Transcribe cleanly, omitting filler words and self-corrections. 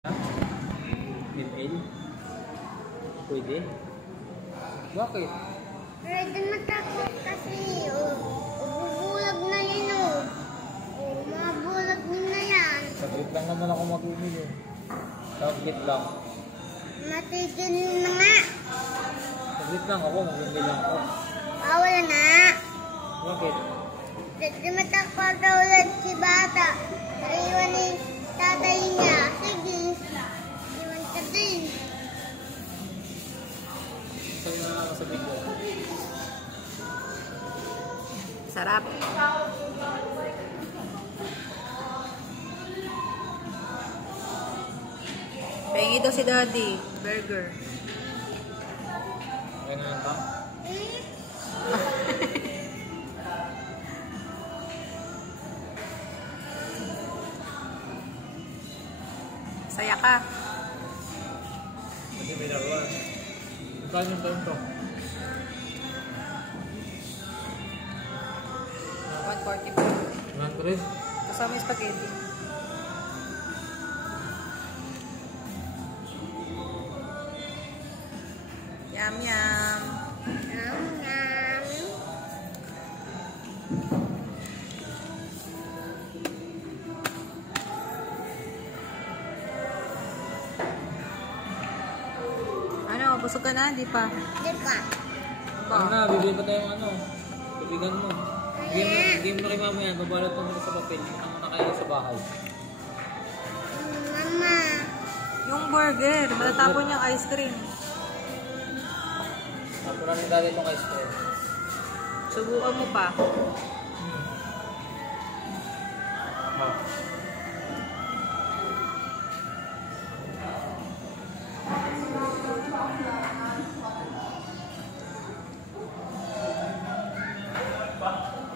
ML? Pwede? Bakit? Pwede matakot kasi bubulag na yun mabulag din na yan. Saglit lang naman ako mag-umil eh. Saglit lang. Matigil na nga. Saglit lang ako, mag-umil lang ako. Bawal na. Bakit? Pwede matakot daw ulit si bata. Naiwan ni tatay niya. Sige. Iwan ka din. Sa'yo na lang sa video. Sarap. Pahingi daw si Daddy. Burger. Okay na lang ba? Saya ka. Kasi may laruan. Magkano yung taon to? 140 po. 100? Kasama yung spaghetti. Yum, yum. Yum, yum. Ano, busog ka na? Di pa. Di ba? Ano na, bibili pa tayong ano. Tubigan mo. Game mo na kay mama yan. Babalot mo muna sa papel. Ang muna kayo sa bahay. Mama. Yung burger. Matatapon yung ice cream. Tapos na rin dati itong ice cream. Subukan mo pa. Ha?